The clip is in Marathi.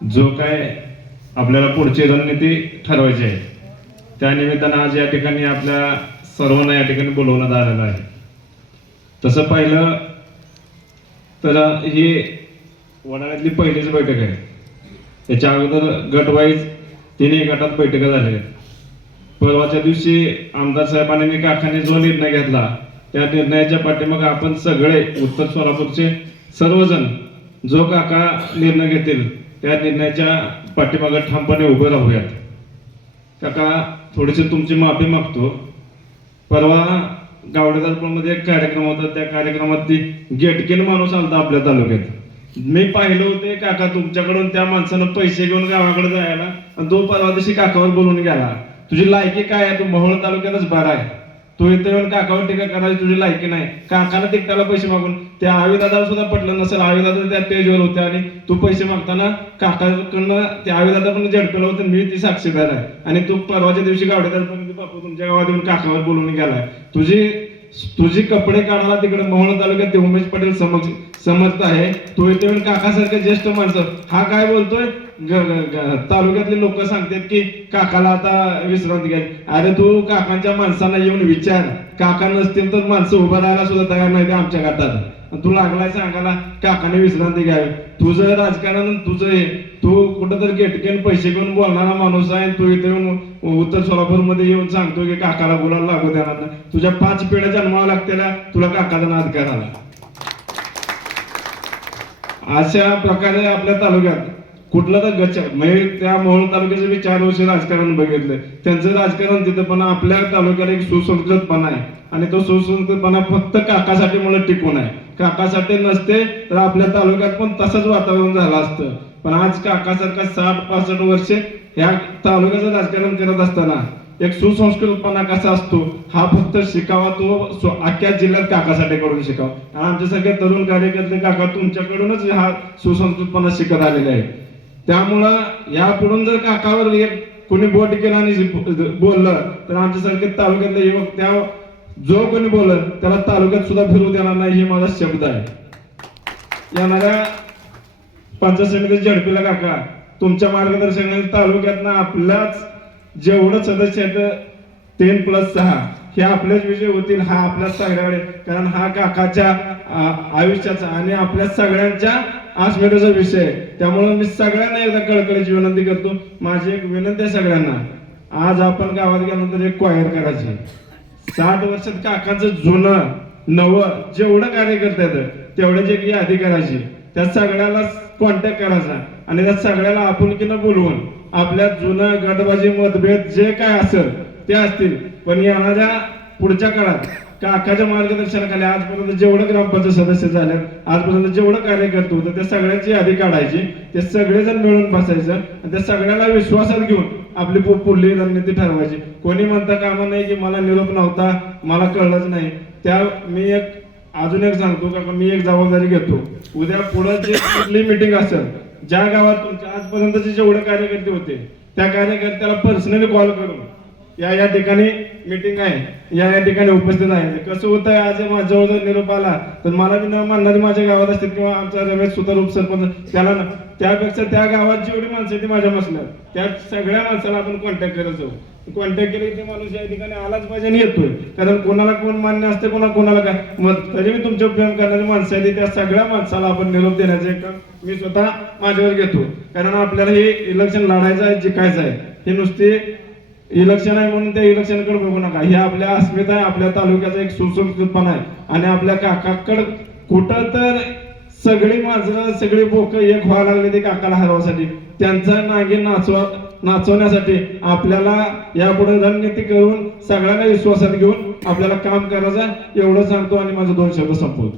जो काय आपल्याला पुढची रणनीती ठरवायची आहे त्या निमित्तानं आज या ठिकाणी आपल्या सर्वांना या ठिकाणी बोलवण्यात आलेलं आहे. तसं पाहिलं तर ही वडाळ्यातली पहिलीच बैठक आहे. याच्या अगोदर गटवाईज तिन्ही गटात बैठका झाल्या आहेत. परवाच्या दिवशी आमदार साहेबांनी मी काकाने जो निर्णय घेतला त्या निर्णयाच्या पाठीमागे आपण सगळे उत्तर सोलापूरचे सर्वजण जो काका निर्णय घेतील त्या निर्णयाच्या पाठीमागे ठामपणे उभे राहूयात. काका थोडीशी तुमची माफी मागतो. परवा गावडेदारपूरमध्ये एक कार्यक्रम होता. त्या कार्यक्रमात ती गेटकेन माणूस आलता आपल्या तालुक्यात. मी पाहिलं होते काका तुमच्याकडून त्या माणसानं पैसे घेऊन गावाकडे जायला आणि तो परवा दिवशी काकावर बोलून गेला. तुझी लायकी काय आहे? तू मोहोळ तालुक्यातच बरा आहे. तू इथे येऊन काकावर टीका करायची तुझी लायकी नाही. काकाला तिकटाला पैसे मागून त्या आविदादाला सुद्धा पटलं नसेल. आविदादा त्या स्टेजवर होते आणि तू पैसे मागताना काकाकडनं त्या आविदादा पण झडपलं होतं. मी ती साक्षीदार आहे. आणि तू परवाच्या दिवशी गावडेदारपर्यंत बापू तुमच्या गावात येऊन काकावर बोलून गेलाय. तुझी कपडे काढायला तिकडे मोहोळ तालुक्यात ते उमेश पटेल समजत आहे. तू इथे येऊन काकासारखे ज्येष्ठ माणसं हा काय बोलतोय? तालुक्यातले लोक सांगतात की काकाला आता विश्रांती घ्यायची. अरे तू काकांच्या माणसांना येऊन विचार. काका नसतील तर माणसं उभं राहायला सुद्धा तयार नाही आमच्या गटात. तू लागलाय सांगायला काकाने विश्रांती घ्यावी. तुझं राजकारण तू कुठं तर गेटकेन पैसे घेऊन बोलणारा माणूस आहे. तू इथे येऊन उत्तर सोलापूर मध्ये येऊन सांगतो की काकाला बोलायला लागू देणार नाही. तुझ्या 5 पिढ्या जन्माला लागतेला तुला काकाचा नाद करायला. अशा प्रकारे आपल्या तालुक्यात कुठलं तर गच्च म्हणजे त्या मोहोळ तालुक्याचे मी 4 वर्ष राजकारण बघितलंय. त्यांचं राजकारण तिथं पण आपल्या तालुक्याला एक सुसंस्कृतपणा आहे आणि तो सुसंस्कृतपणा फक्त काकासाठी मुळे टिकून आहे. काकासाठी नसते तर आपल्या तालुक्यात पण तसंच वातावरण झालं असतं. पण आज काकासारखा 60-65 वर्ष ह्या तालुक्याचं राजकारण करत असताना एक सुसंस्कृतपणा कसा असतो हा फक्त शिकावा तो अख्ख्या जिल्ह्यात काकासाठी करून शिकावा. आणि आमच्यासारख्या तरुण कार्यकर्ते काका तुमच्याकडूनच हा सुसंस्कृतपणा शिकत आलेले आहे. त्यामुळं यापुढून जर काकावर कोणी बोट केलं आणि बोललं तर आमच्यासारखे तालुक्यातले युवक त्या जो कोणी बोलल त्याला तालुक्यात सुद्धा फिरू देणार नाही हे माझा शब्द आहे. येणाऱ्या पंचायत समिती झडपीला काका तुमच्या मार्गदर्शनाने तालुक्यात आपल्याच जेवढं सदस्य आहेत 3+6 हे आपल्याच विषय होतील. हा आपल्या सगळ्याकडे कारण हा काकाच्या आयुष्याचा आणि आपल्या सगळ्यांच्या आस्मितेचा विषय आहे. त्यामुळे मी सगळ्यांना एकदा कळकळीची विनंती करतो. माझी एक विनंती आहे सगळ्यांना. आज आपण गावात गेल्यानंतर एक क्वायर करायची. 60 वर्षात काकाचं जुनं नवं जेवढं कार्यकर्ते आहेत तेवढ्याची एक यादी करायची. त्या सगळ्याला कॉन्टॅक्ट करायचा आणि त्या सगळ्याला आपुलकीनं बोलवून आपल्या जुनं गटबाजी मतभेद जे काय असेल ते असतील. पण येणाऱ्या पुढच्या काळात काकाच्या मार्गदर्शनाखाली आजपर्यंत जेवढं ग्रामपंचायत सदस्य झाले आजपर्यंत जेवढं कार्यकर्ते होतं त्या सगळ्यांची यादी काढायची. ते सगळेजण मिळून बसायचं आणि त्या सगळ्याला विश्वासात घेऊन आपली पुढली रणनीती ठरवायची. कोणी म्हणता कामा नाही की मला निरोप नव्हता मला कळलंच नाही. त्या मी अजून एक सांगतो का मी एक जबाबदारी घेतो. उद्या पुढे जी कुठली मिटिंग असेल ज्या गावात तुमच्या आजपर्यंतचे जेवढे कार्यकर्ते होते त्या कार्यकर्त्याला पर्सनली कॉल करून या ठिकाणी मीटिंग आहे या ठिकाणी उपस्थित आहे. कसं होतं आज माझ्याजवळ जर निरोप आला तर मला बी न मानणारी माझ्या गावात असतील किंवा आमचा रमेश सुतार उपसरपंच त्याला त्यापेक्षा त्या गावात जेवढी माणसं ती माझ्या बसल्या त्या सगळ्या माणसाला आपण कॉन्टॅक्ट करत जाऊ. कॉन्टॅक्ट केले ते माणूस या ठिकाणी आलाच पाहिजे आणि येतोय. कारण कोणाला कोण मान्य असते कोणाला काय मग तरी मी तुमच्या प्रेम करणारी माणसं आहे त्या सगळ्या माणसाला आपण निरोप देण्याचं एक मी स्वतः माझ्यावर घेतो. कारण आपल्याला हे इलेक्शन लढायचं आहे जिंकायचं आहे. हे नुसते इलेक्शन आहे म्हणून त्या इलेक्शनकडे बघू नका. हे आपल्या अस्मिता आहे आपल्या तालुक्याचा एक सुसंस्कृतपणा आहे. आणि आपल्या काकाकडे कुठं तर सगळी माणसं सगळी बोक एक व्हायला लागली ते काकाला हरवण्यासाठी त्यांचा नागे नाचवण्यासाठी आपल्याला यापुढे रणनीती करून सगळ्यांना विश्वासात घेऊन आपल्याला काम करायचं एवढं सांगतो आणि माझं 2 शब्द संपवतो.